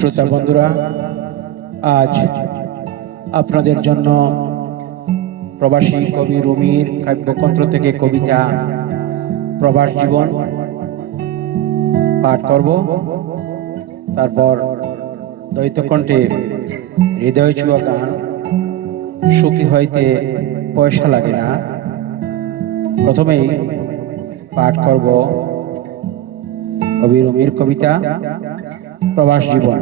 শ্রোতা বন্ধুরা, আজ আপনাদের জন্য প্রবাসী কবি রুমির কাব্যকন্ত্র থেকে কবিতা প্রবাস জীবন পাঠ করব। তারপর দ্বৈতকণ্ঠে হৃদয় ছুঁয়া গান সুখী হইতে পয়সা লাগে না। প্রথমেই পাঠ করব কবি রুমির কবিতা প্রবাস জীবন।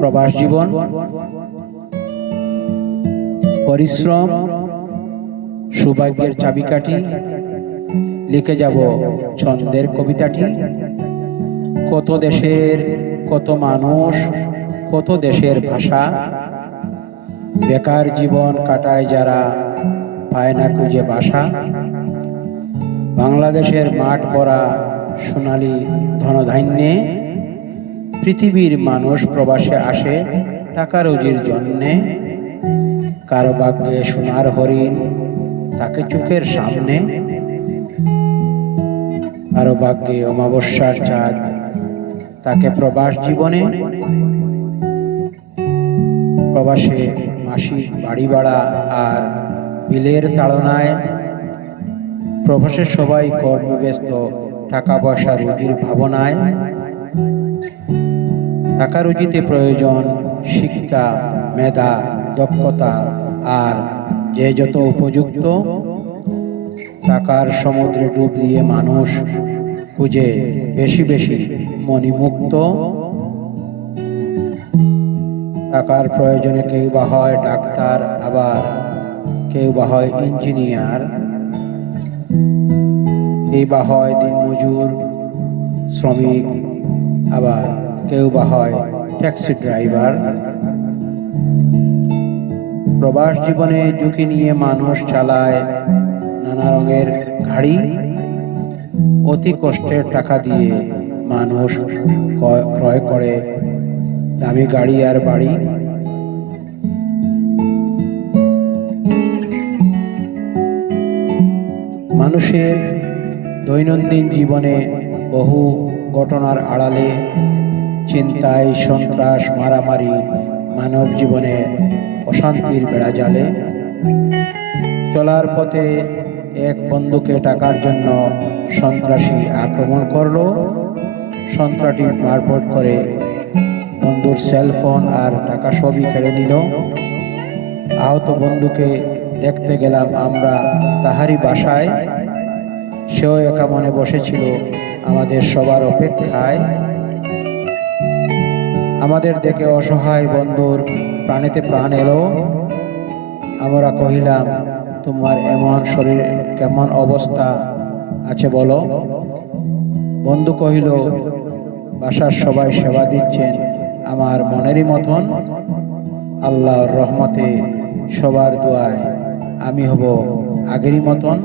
প্রবাস জীবন, পরিশ্রম সৌভাগ্যের চাবিকাঠি, লিখে যাব ছন্দের কবিতাটি। কত দেশের কত মানুষ, কত দেশের ভাষা, বেকার জীবন কাটায় যারা, পায় না খুঁজে বাসা। বাংলাদেশের মাঠ ভরা সোনালী ধনধান্যে, পৃথিবীর মানুষ প্রবাসে আসে টাকা রুজির জন্যে। কারো ভাগ্যে সোনার হরিণ তাকে চোখের সামনে, কারো ভাগ্যে অমাবস্যার চাঁদ তাকে প্রবাস জীবনে। প্রবাসে মাসিক বাড়ি ভাড়া আর বিলের তাড়নায়, প্রবাসে সবাই কর্মব্যস্ত টাকা পয়সা রুজির ভাবনায়। টাকা রুজিতে প্রয়োজন শিক্ষা, মেধা, দক্ষতা আর যে যত উপযুক্ত। টাকার সমুদ্রে ডুব দিয়ে মানুষ খুঁজে বেশি বেশি মণিমুক্ত। টাকার প্রয়োজনে কেউ বা হয় ডাক্তার, আবার কেউ বা হয় ইঞ্জিনিয়ার, কেউ বা হয় দিনমজুর শ্রমিক, আবার কেউ বা হয় ট্যাক্সি ড্রাইভার। প্রবাস জীবনে ঝুঁকি নিয়ে মানুষ চালায় নানা রঙের গাড়ি। অতি কষ্টের টাকা দিয়ে মানুষ ক্রয় করে দামি গাড়ি আর বাড়ি। মানুষের দৈনন্দিন জীবনে বহু ঘটনার আড়ালে চিন্তায় সন্ত্রাস, মারামারি, মানব জীবনে অশান্তির বেড়া জালে। চলার পথে এক বন্ধুকে টাকার জন্য সন্ত্রাসী আক্রমণ করলো। সন্ত্রাসী মারধর করে বন্ধুর সেলফোন আর টাকা সবই কেড়ে নিল। আহত বন্ধুকে দেখতে গেলাম আমরা তাহারি বাসায়। সেও একা মনে বসেছিল আমাদের সবার অপেক্ষায়। আমাদের দেখে অসহায় বন্ধুর প্রাণেতে প্রাণ এলো। আমরা কহিলাম, তোমার এমন শরীর কেমন অবস্থা আছে বলো। বন্ধু কহিল, বাসার সবাই সেবা দিচ্ছেন আমার মনেরই মতন। আল্লাহর রহমতে সবার দোয়ায় আমি হব আগেরই মতন।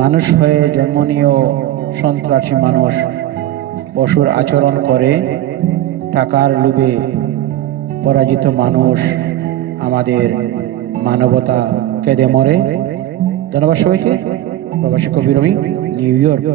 মানুষ হয়ে জন্ম নিয়েও সন্ত্রাসী মানুষ পশুর আচরণ করে। টাকার লোভে পরাজিত মানুষ আমাদের মানবতা কেঁদে মরে। ধন্যবাদ সবাইকে। প্রবাসী কবি রুমি, নিউ ইয়র্ক।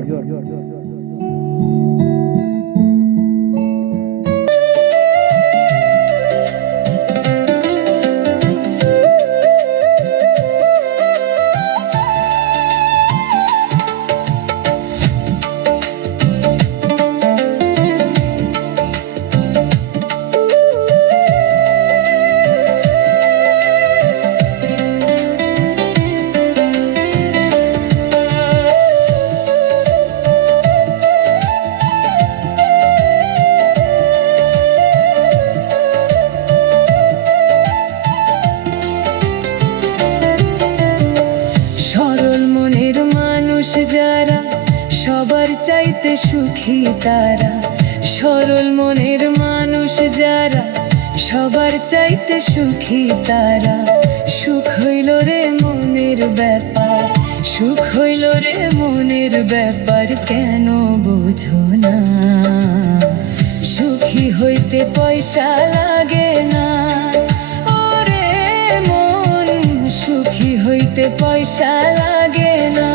যারা সবার চাইতে সুখী তারা, সরল মনের মানুষ যারা সবার চাইতে সুখী তারা। সুখ হইল রে মনের ব্যাপার, সুখ হইল রে মনের ব্যাপার, কেন বোঝো না? সুখী হইতে পয়সা লাগে না, ওরে মন সুখী হইতে পয়সা লাগে না।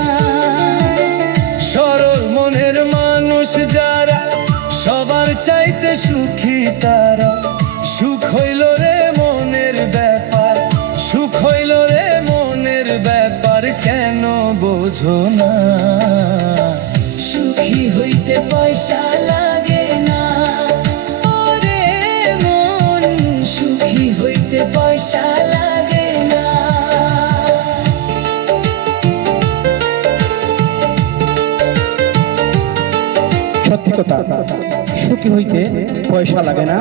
সরল মনের মানুষ যারা সবার চাইতে সুখী তারা, সুখ হইল রে মনের ব্যাপার, সুখ হইল রে মনের ব্যাপার, কেন বোঝো না? সুখী হইতে পয়সা লাগে না, ওরে মন সুখী হইতে পয়সা লাগে না। সত্যি কথা, সুখী হইতে পয়সা লাগে না।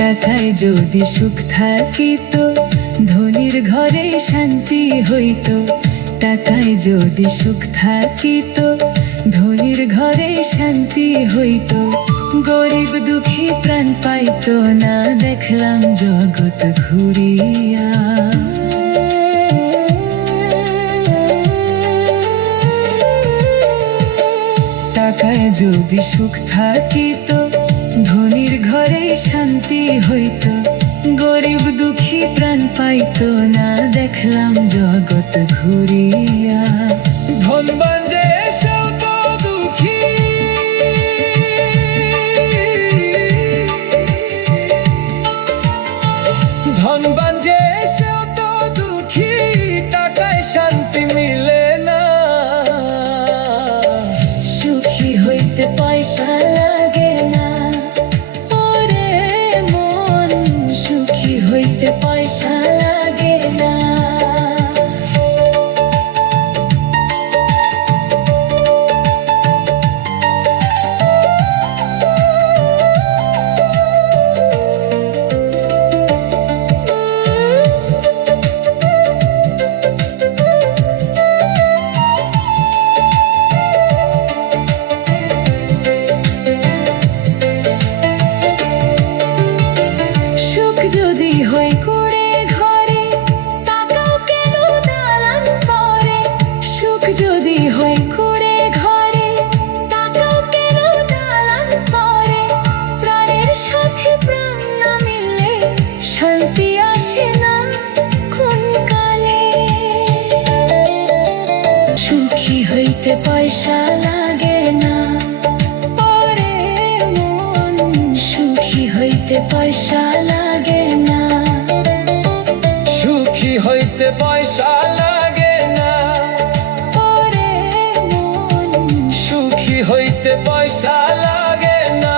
টাকায় যদি সুখ থাকিত, ধনির ঘরে শান্তি হইত। টাকায় যদি সুখ থাকিত, ধনির ঘরে শান্তি হইত। গরিব দুঃখী প্রাণ পাইত না, দেখলাম জগৎ ঘুরিয়া। টাকায় যদি সুখ থাকিত, ধনির ঘরে শান্তি হইত। গরিব দুঃখী প্রাণ পাইত না, দেখলাম জগৎ ঘুরিয়া। ধনবান যে সেও তো দুঃখী, ধনবান যে সেও তো দুঃখী, টাকায় শান্তি মিলে না। সুখী হইতে পয়সা লাগে না, ওরে মন সুখী হইতে পয়সা লাগে না। সুখ যদি হয় কুড়ে ঘরে, টাকাও কেন দালান পরে। সুখ যদি হয় কুড়ে ঘরে, টাকাও কেন দালান পরে। প্রাণের সাথে প্রাণ না মিললে শান্তি আসে না কোন কালে। সুখী হইতে পয়সা লাগে না, ওরে মন সুখী হইতে পয়সা লাগে না। সুখী হইতে পয়সা লাগে না, ওরে মন সুখী হইতে পয়সা লাগে না।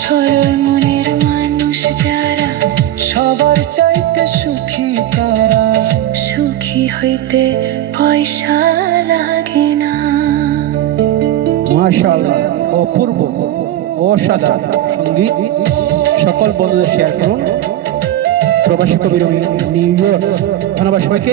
সরল মনের মানুষ যারা, সবার চাইতে সুখী তারা, সুখী হইতে পয়সা লাগে না। মাশাআল্লাহ, অপূর্ব অসাধারণ সঙ্গীত। সকল বন্ধুদের শেয়ার করুন। প্রবাসী কবি রবি, নিউ ইয়র্ক। ধন্যবাদ সবাইকে।